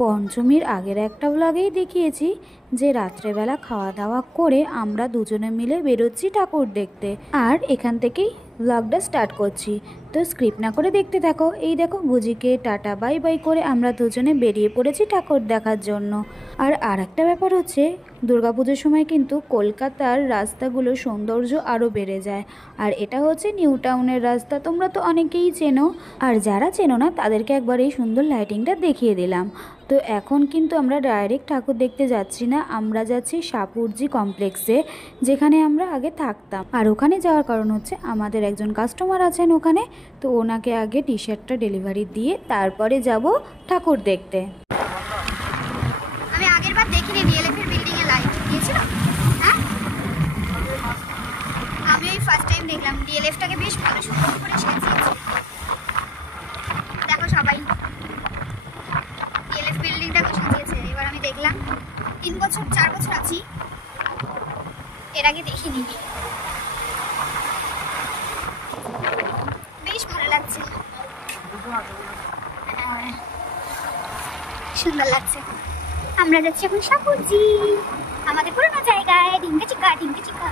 পঞ্চমীর আগের একটা ব্লগেই দেখিয়েছি যে রাত্রেবেলা খাওয়া দাওয়া করে আমরা দুজনে মিলে বেরোচ্ছি ঠাকুর দেখতে, আর এখান থেকেই ব্লগটা স্টার্ট করছি। তো স্ক্রিপ্ট না করে দেখতে থাকো। এই দেখো বুজিকে টাটা বাই বাই করে আমরা দুজনে বেরিয়ে পড়েছি ঠাকুর দেখার জন্য। আর একটা ব্যাপার হচ্ছে, দুর্গাপুজোর সময় কিন্তু কলকাতার রাস্তাগুলো সৌন্দর্য আরও বেড়ে যায়। আর এটা হচ্ছে নিউ টাউনের রাস্তা, তোমরা তো অনেকেই চেনো, আর যারা চেনো না তাদেরকে একবার এই সুন্দর লাইটিংটা দেখিয়ে দিলাম। তো এখন কিন্তু আমরা ডাইরেক্ট ঠাকুর দেখতে যাচ্ছি না, আমরা যাচ্ছি সাপুরজি কমপ্লেক্সে, যেখানে আমরা আগে থাকতাম। আর ওখানে যাওয়ার কারণ হচ্ছে আমাদের একজন কাস্টমার আছেন ওখানে, তো ওনাকে আগে টি শার্টটা ডেলিভারি দিয়ে তারপরে যাব ঠাকুর দেখতে। আমি আগের বার দেখিনি ডিএলএফ এর বিল্ডিং এ লাইট দিয়েছিল, হ্যাঁ আমি ওই ফার্স্ট টাইম দেখলাম। ডিএলএফটাকে বেশ ভালো সুন্দর করে সাজিয়েছে, দেখো সবাই ডিএলএফ বিল্ডিংটাকে সাজিয়েছে। এবার আমি দেখলাম 3 বছর 4 বছর আছি, এর আগে দেখিনি, বেশ ভালো লাগছে, সুন্দর লাগছে। আমরা যাচ্ছি এখন সাপুরজি, আমাদের পুরোনো জায়গায়, ডিঙ্কা চিকা ডিঙ্কা চিকা।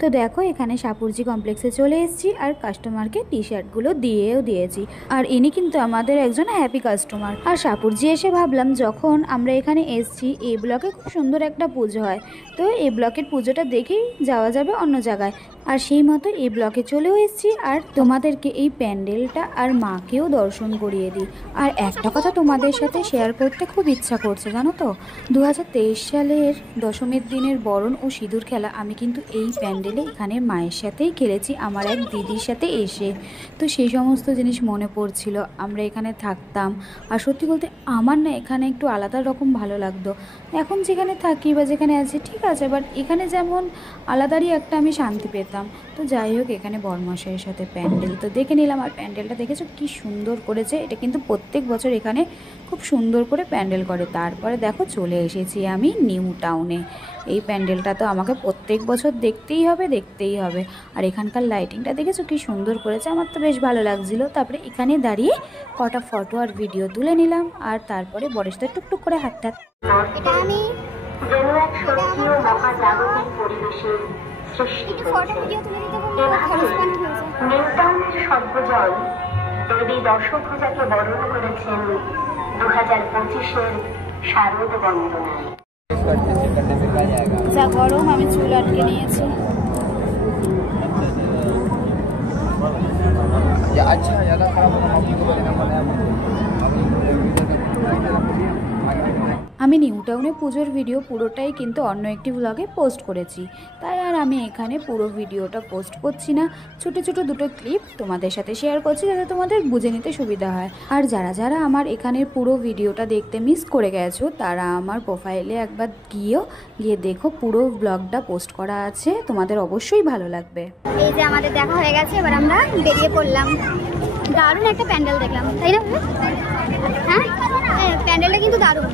তো দেখো এখানে সাপুরজি কমপ্লেক্সে চলে এসেছি, আর কাস্টমারকে টি শার্টগুলো দিয়েও দিয়েছি। আর ইনি কিন্তু আমাদের একজন হ্যাপি কাস্টমার। আর সাপুরজি এসে ভাবলাম যখন আমরা এখানে এসেছি, এই ব্লকে খুব সুন্দর একটা পুজো হয়, তো এই ব্লকের পুজোটা দেখেই যাওয়া যাবে অন্য জায়গায়। আর সেই মতো এই ব্লকে চলেও এসেছি, আর তোমাদেরকে এই প্যান্ডেলটা আর মাকেও দর্শন করিয়ে দিই। আর একটা কথা তোমাদের সাথে শেয়ার করতে খুব ইচ্ছা করছে, জানো তো, 2023 সালের দশমীর দিনের বরণ ও সিঁদুর খেলা আমি কিন্তু এই প্যান্ডেলে এখানে মায়ের সাথেই খেলেছি, আমার এক দিদির সাথে এসে। তো সেই সমস্ত জিনিস মনে পড়ছিল, আমরা এখানে থাকতাম। আর সত্যি বলতে আমার না এখানে একটু আলাদা রকম ভালো লাগতো। এখন যেখানে থাকি বা যেখানে আছি ঠিক আছে, বাট এখানে যেমন আলাদারই একটা আমি শান্তি পেতাম। তো যাই হোক, এখানে বরমশাইয়ের সাথে প্যান্ডেল তো দেখে নিলাম। আর প্যান্ডেলটা দেখেছো কি সুন্দর করেছে, এটা কিন্তু প্রত্যেক বছর এখানে খুব সুন্দর করে প্যান্ডেল করে। তারপরে দেখো চলে এসেছি আমি নিউ টাউনে। এই প্যান্ডেলটা তো আমাকে প্রত্যেক বছর দেখতেই হবে। আর এখানকার লাইটিংটা দেখেছো কি সুন্দর করেছে, আমার তো বেশ ভালো লাগছিল। তারপরে এখানে দাঁড়িয়ে কটা ফটো আর ভিডিও তুলে নিলাম, আর তারপরে বরের সাথে টুকটুক করে হাঁটতে এটা আমি ফটো ভিডিও তুলে দিতে বললে খরচ পানি হয়েছে। নিউ টাউনের সর্বজন দেবী দশভুজাকে বরণ করেছেন 2025-এর শারদ বন্দনায়। যা গরম, আমি চুল আটকে নিয়েছি। अच्छा ज़्यादा खराब আমি নিউ টাউনে পুজোর ভিডিও পুরোটাই কিন্তু অন্য একটি ব্লগে পোস্ট করেছি, তাই আর আমি এখানে পুরো ভিডিওটা পোস্ট করছি না। ছোট ছোট দুটো ক্লিপ তোমাদের সাথে শেয়ার করছি, যাতে তোমাদের বুঝে নিতে সুবিধা হয়। আর যারা যারা আমার এখানের পুরো ভিডিওটা দেখতে মিস করে গেছো, তারা আমার প্রোফাইলে একবার গিয়ে দেখো, পুরো ব্লগটা পোস্ট করা আছে, তোমাদের অবশ্যই ভালো লাগবে। এই যে আমাদের দেখা হয়ে গেছে, এবার আমরা বেরিয়ে পড়লাম। দারুণ একটা প্যান্ডেল দেখলাম, তাই না? হ্যাঁ, প্যান্ডেলটা কিন্তু দারুণ।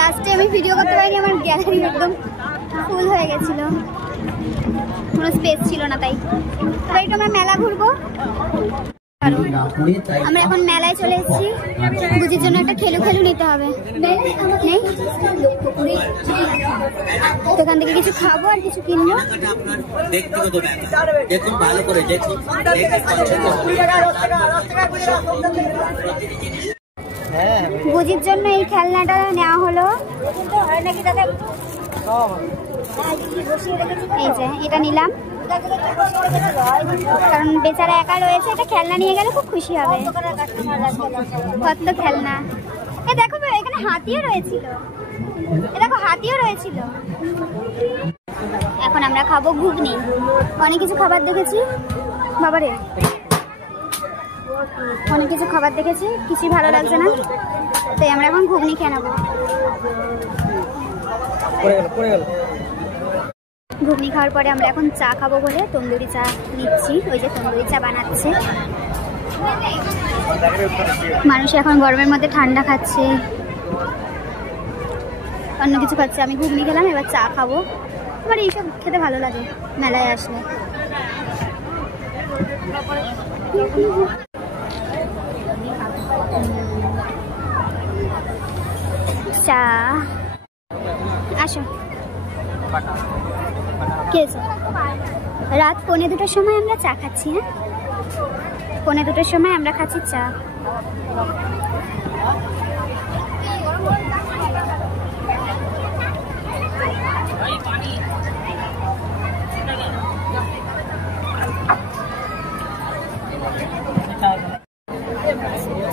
লাস্টে আমি ভিডিও করতে পারিনি, আমার গ্যালারি একদম ফুল হয়ে গেছিল, কোনো স্পেস ছিল না, তাই এবার একটু আমরা মেলা ঘুরবো। আমরা এখন মেলায় চলে এসেছি, বুঝির জন্য একটা খেলু নিতে হবে। নেই, দোকান থেকে কিছু খাবো আর কিছু কিনবো। বুঝির জন্য এই খেলনাটা নেওয়া হলো। এই যে এটা নিলাম, কারণ বেচারা একা রয়েছে, এটা খেলনা নিয়ে গেলে খুব খুশি হবে। কত খেলনা! এ দেখো এখানে হাতিও রয়েছিল, এখন আমরা খাবো ঘুগনি। অনেক কিছু খাবার দেখেছি, বাবারে অনেক কিছু খাবার দেখেছি, কিছুই ভালো লাগছে না, তাই আমরা এখন ঘুগনি খেয়ে নেবো। ঘুগনি খাওয়ার পরে আমরা এখন চা খাবো বলে তন্দুরি চা নিচ্ছি। ওই যে তন্দুরি চা বানাচ্ছে মানুষ, এখন গরমের মধ্যে ঠান্ডা খাচ্ছে, অন্য কিছু খাচ্ছে। আমি ঘুগনি খেলাম, এবার চা খাবো। এবার এইসব খেতে ভালো লাগে মেলায় আসলে। রাত 1:45-র সময় আমরা চা খাচ্ছি। হ্যাঁ, 1:45-র সময় আমরা খাচ্ছি চা।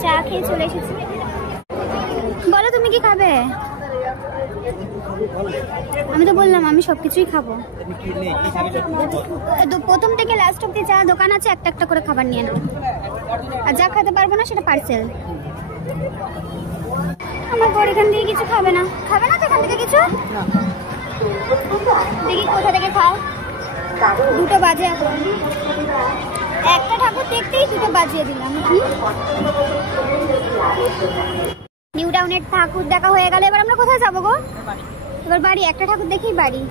চা খেয়ে চলে এসেছি। বলো তুমি কি খাবে? আমি তো বললাম আমি সবকিছুই খাবো। প্রথম থেকে লাস্ট অব্দি যা দোকান আছে একটা একটা করে খাবার নিয়ে নাও, আর যা খেতে পারবো না সেটা পার্সেল। আমার বড় এখান থেকে কিছু খাবে না। খাবে না তো এখান থেকে কিছু? দেখি কোথা থেকে খাও। 2টো বাজে এখন, একটা ঠাকুর দেখতেই 2টো বাজিয়ে দিলাম। নিউ টাউনের ঠাকুর দেখা হয়ে গেলে এবার আমরা কোথায় যাবো গো? এবার বাড়ি, একটা ঠাকুর দেখেই বাড়ি।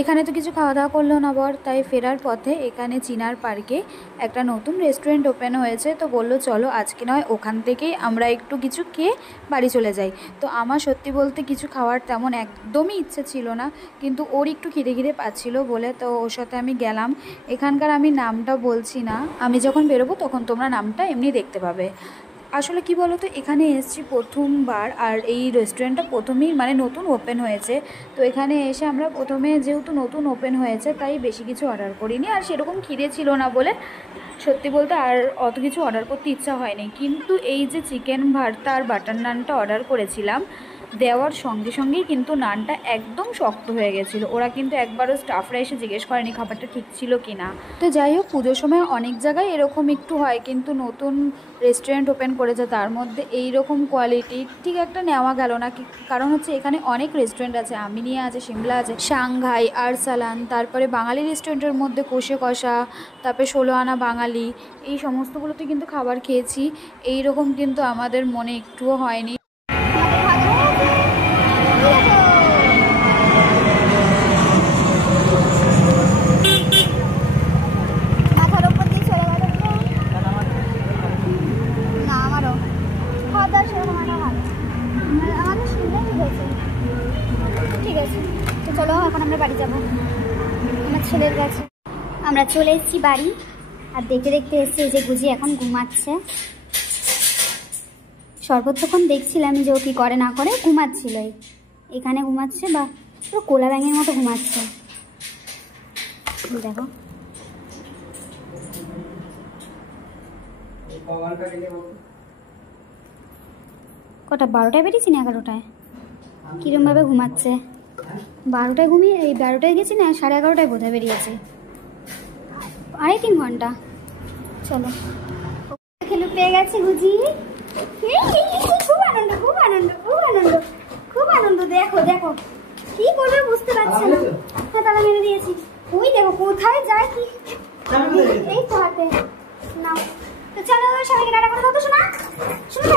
এখানে তো কিছু খাওয়া দাওয়া করলো না বর, তাই ফেরার পথে এখানে চিনার পার্কে একটা নতুন রেস্টুরেন্ট ওপেন হয়েছে, তো বললো চলো আজকে নয় ওখান থেকেই আমরা একটু কিছু খেয়ে বাড়ি চলে যাই। তো আমার সত্যি বলতে কিছু খাওয়ার তেমন একদমই ইচ্ছে ছিল না, কিন্তু ওর একটু খিদে খিদে পাচ্ছিলো বলে তো ওর সাথে আমি গেলাম। এখানকার আমি নামটা বলছি না, আমি যখন বেরোবো তখন তোমরা নামটা এমনি দেখতে পাবে। আসলে কি বলো তো, এখানে এসেছি প্রথমবার, আর এই রেস্টুরেন্টটা প্রথমেই মানে নতুন ওপেন হয়েছে। তো এখানে এসে আমরা প্রথমে যেহেতু নতুন ওপেন হয়েছে তাই বেশি কিছু অর্ডার করিনি, আর সেরকম খিদে ছিল না বলে সত্যি বলতে আর অত কিছু অর্ডার করতে ইচ্ছা হয়নি। কিন্তু এই যে চিকেন ভর্তা আর বাটার নানটা অর্ডার করেছিলাম, দেওয়ার সঙ্গে সঙ্গেই কিন্তু নানটা একদম শক্ত হয়ে গেছিলো। ওরা কিন্তু একবারও স্টাফরা এসে জিজ্ঞেস করেনি খাবারটা ঠিক ছিল কি না। তো যাই হোক, পুজোর সময় অনেক জায়গায় এরকম একটু হয়, কিন্তু নতুন রেস্টুরেন্ট ওপেন করেছে তার মধ্যে এই রকম কোয়ালিটি ঠিক একটা নেওয়া গেল না। কারণ হচ্ছে এখানে অনেক রেস্টুরেন্ট আছে, আমিনিয়া আছে, সিমলা আছে, সাংঘাই, আরসালান, তারপরে বাঙালি রেস্টুরেন্টের মধ্যে কষে কষা, তারপরে 16 আনা বাঙালি, এই সমস্তগুলোতে কিন্তু খাবার খেয়েছি। এই রকম কিন্তু আমাদের মনে একটুও হয়নি। ঠিক আছে, তো চলো এখন আমরা বাড়ি যাবো আমার ছেলের কাছে। আমরা চলে এসেছি বাড়ি, আর দেখতে দেখতে এসেছি এই যে গুজি এখন ঘুমাচ্ছে। সর্বক্ষণ দেখছিলাম যে ও কি করে না করে, ঘুমাচ্ছিল, এখানে ঘুমাচ্ছে বা পুরো কোলা ব্যাঙের মতো ঘুমাচ্ছে। দেখো কটা 12টায় বেরিয়েছি না 11টায়, কিরমভাবে ঘুমাচ্ছে। 12টায় ঘুমিয়ে এই 12টায় গেছি না 11:30টায় বোধহয় বেরিয়েছে, 3.5 ঘন্টা। চলো খেলু পেয়ে গেছে গুজি, খুব আনন্দ খুব আনন্দ খুব আনন্দ খুব আনন্দ। দেখো দেখো কি করবে বুঝতে পারছে না। হ্যাঁ তালা মেরে দিয়েছি। ওই দেখো কোথায় যায় কি, এই তো হাতে নাও। তো চলো সবাইকে টাটা করে দাও তো শোনা, শোনো।